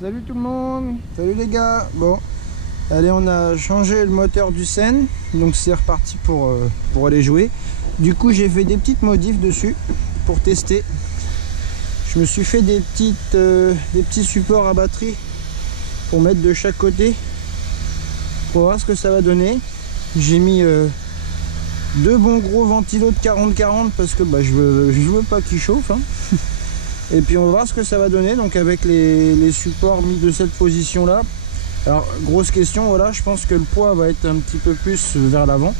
Salut tout le monde, salut les gars. Bon, allez, on a changé le moteur du Sen, donc c'est reparti pour aller jouer. Du coup, j'ai fait des petites modifs dessus pour tester. Je me suis fait des petits supports à batterie pour mettre de chaque côté pour voir ce que ça va donner. J'ai mis deux bons gros ventilos de 40-40 parce que je veux pas qu'ils chauffent, hein. Et puis on va voir ce que ça va donner, donc avec les supports mis de cette position là. Alors grosse question, voilà, je pense que le poids va être un petit peu plus vers l'avant.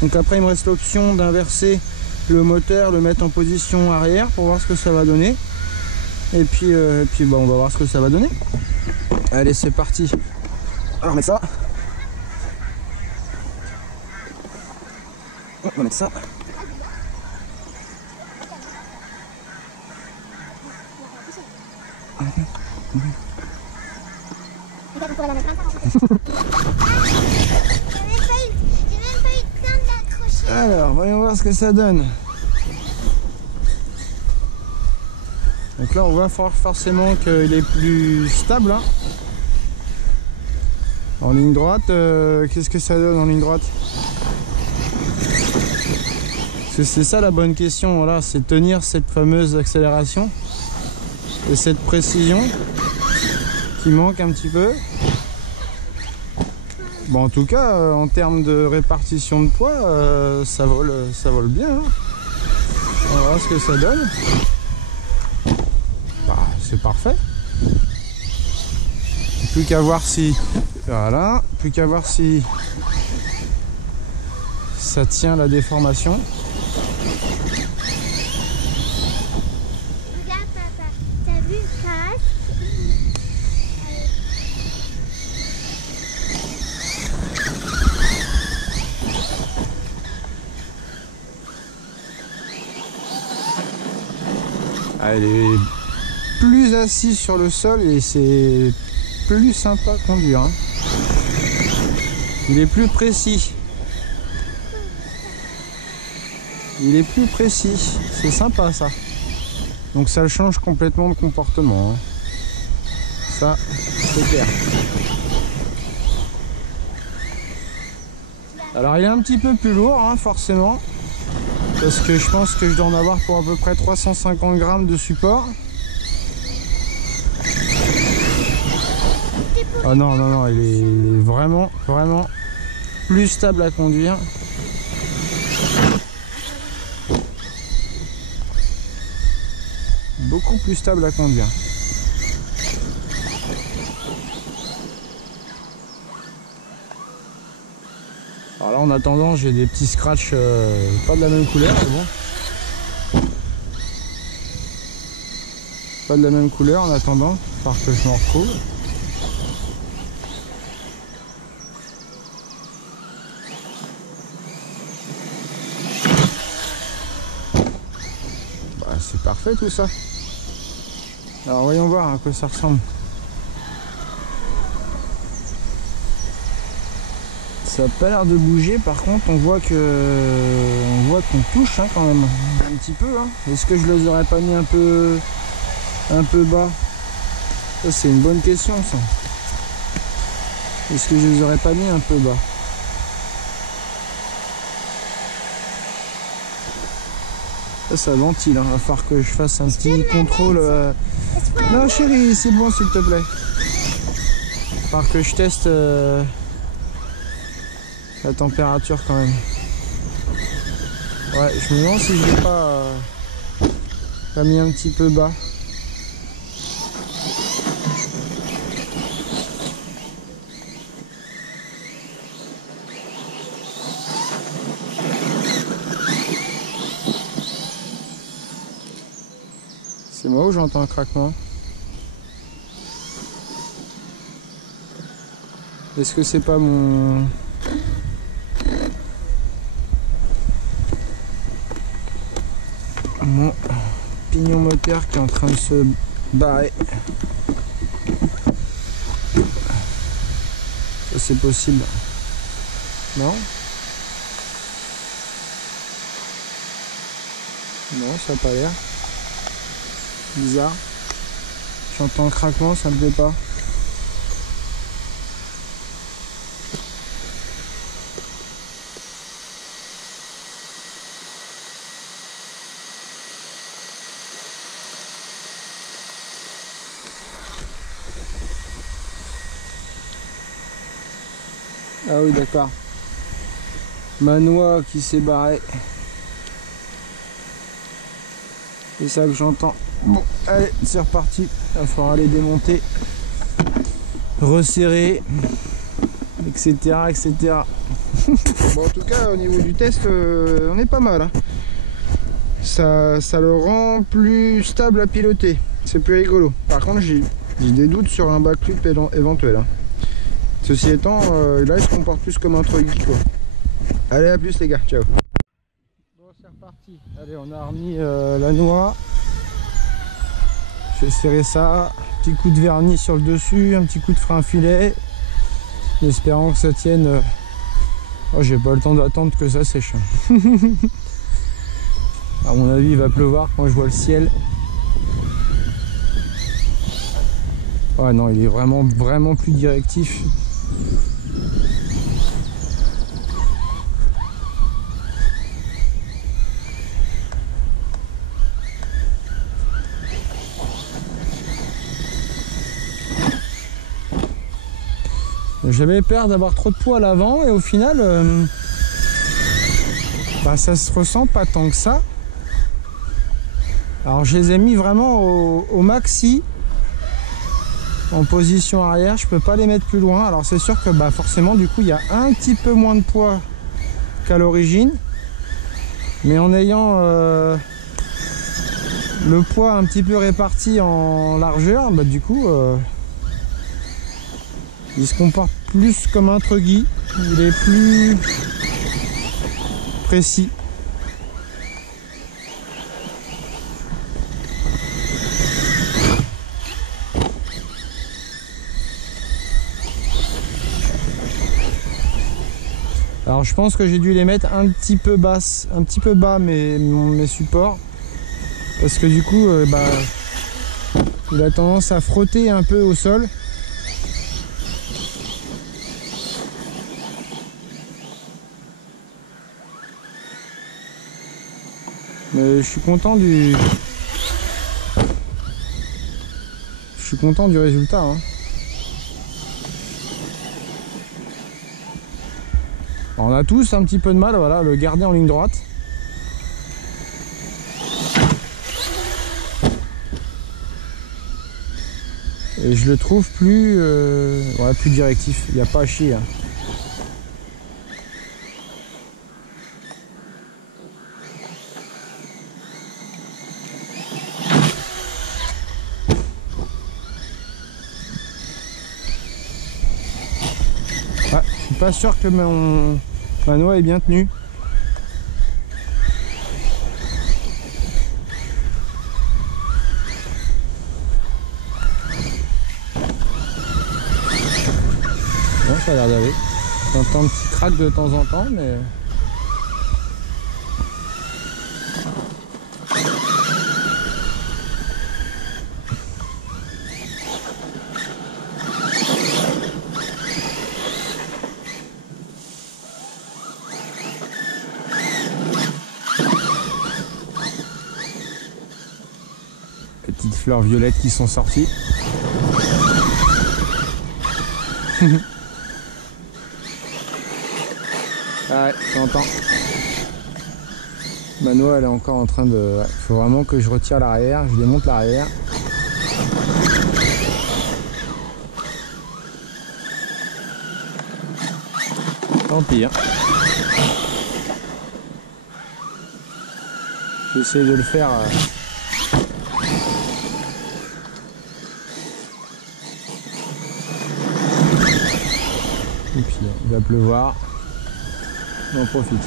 Donc après il me reste l'option d'inverser le moteur, le mettre en position arrière pour voir ce que ça va donner. Et puis on va voir ce que ça va donner. Allez, c'est parti. Alors on va mettre ça. On va mettre ça. Alors, voyons voir ce que ça donne. Donc là, on voit forcément qu'il est plus stable, hein. En ligne droite, qu'est-ce que ça donne en ligne droite? Parce que c'est ça la bonne question, voilà, c'est tenir cette fameuse accélération et cette précision qui manque un petit peu. Bon, en tout cas, en termes de répartition de poids, ça vole bien, hein. On va voir ce que ça donne. C'est parfait. Plus qu'à voir si... Voilà, plus qu'à voir si ça tient la déformation. Regarde papa, t'as vu Cass? Elle est plus assise sur le sol et c'est plus sympa à conduire, hein. Il est plus précis. Il est plus précis. C'est sympa ça. Donc ça change complètement de comportement, hein. Ça, c'est clair. Alors il est un petit peu plus lourd, hein, forcément. Parce que je pense que je dois en avoir pour à peu près 350 grammes de support. Oh non, non, non, il est vraiment plus stable à conduire. Beaucoup plus stable à conduire. Alors là, en attendant, j'ai des petits scratchs, pas de la même couleur, mais bon. Pas de la même couleur en attendant, il va falloir que je m'en retrouve. C'est parfait tout ça. Alors voyons voir à quoi ça ressemble. Ça n'a pas l'air de bouger, par contre on voit qu'on touche, hein, quand même un petit peu, hein. Est-ce que je les aurais pas mis un peu bas? Ça c'est une bonne question ça. Est-ce que je les aurais pas mis un peu bas? Ça ventile, hein. Va falloir que je fasse un petit contrôle. Non chérie, c'est bon s'il te plaît. Il va falloir que je teste la température quand même. Ouais, je me demande si je l'ai pas mis un petit peu bas. C'est moi où j'entends un craquement? Est-ce que c'est pas mon pignon moteur qui est en train de se barrer? Ça c'est possible. Non? Non, ça n'a pas l'air. Bizarre. J'entends un craquement, ça me plaît pas. Ah oui, d'accord. Ma noix qui s'est barrée. C'est ça que j'entends. Bon, allez, c'est reparti. Il va falloir les démonter, resserrer, etc. etc. Bon, en tout cas, au niveau du test, on est pas mal. Hein. Ça le rend plus stable à piloter. C'est plus rigolo. Par contre, j'ai des doutes sur un backflip éventuel. Hein. Ceci étant, là, il se comporte plus comme un truggy, quoi. Allez, à plus les gars, ciao. Bon, c'est reparti. Allez, on a remis la noix. Je vais serrer ça. Petit coup de vernis sur le dessus, un petit coup de frein filet. En espérant que ça tienne. Oh, j'ai pas le temps d'attendre que ça sèche. À mon avis, il va pleuvoir quand je vois le ciel. Ouais, non, il est vraiment plus directif. J'avais peur d'avoir trop de poids à l'avant et au final, bah, ça se ressent pas tant que ça. Alors je les ai mis vraiment au maxi en position arrière, je peux pas les mettre plus loin. Alors c'est sûr que bah, forcément du coup il y a un petit peu moins de poids qu'à l'origine, mais en ayant le poids un petit peu réparti en largeur, bah, du coup il se comporte plus comme un truggy, il est plus précis. Alors je pense que j'ai dû les mettre un petit peu basses, un petit peu bas mes supports, parce que du coup bah, il a tendance à frotter un peu au sol. Mais je suis content du résultat. Hein. On a tous un petit peu de mal, voilà, le garder en ligne droite. Et je le trouve plus, ouais, plus directif, il n'y a pas à chier. Hein. Ouais, je suis pas sûr que ma noix est bien tenue. Bon, ça a l'air d'aller. J'entends un petit crack de temps en temps, mais... Petites fleurs violettes qui sont sorties. Ouais, j'entends. Ma noix elle est encore en train de... Il faut vraiment que je retire l'arrière, je démonte l'arrière. Tant pis. Hein. J'essaie de le faire... Et puis il va pleuvoir. On en profite.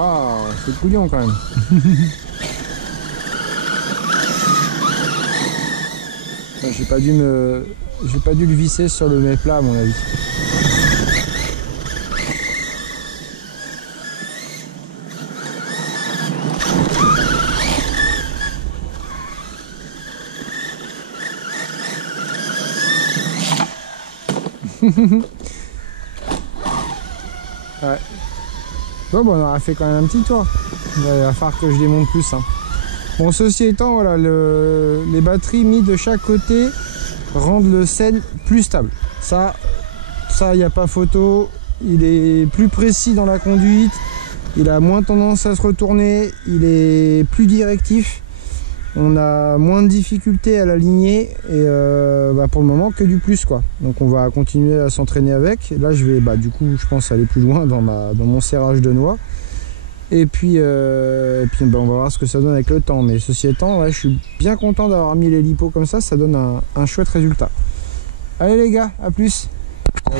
Ah, c'est couillon quand même. J'ai pas dû le visser sur le méplat à mon avis. Ouais. Bon, on aura fait quand même un petit tour. Il va falloir que je démonte plus. Hein. Bon, ceci étant, voilà, les batteries mises de chaque côté rendent le Seine plus stable. Ça, il n'y a pas photo. Il est plus précis dans la conduite. Il a moins tendance à se retourner. Il est plus directif. On a moins de difficultés à l'aligner. Et pour le moment, que du plus, quoi. Donc, on va continuer à s'entraîner avec. Et là, je vais, du coup, je pense aller plus loin dans mon serrage de noix. Et puis, on va voir ce que ça donne avec le temps. Mais ceci étant, ouais, je suis bien content d'avoir mis les lipos comme ça. Ça donne un chouette résultat. Allez les gars, à plus. Ciao.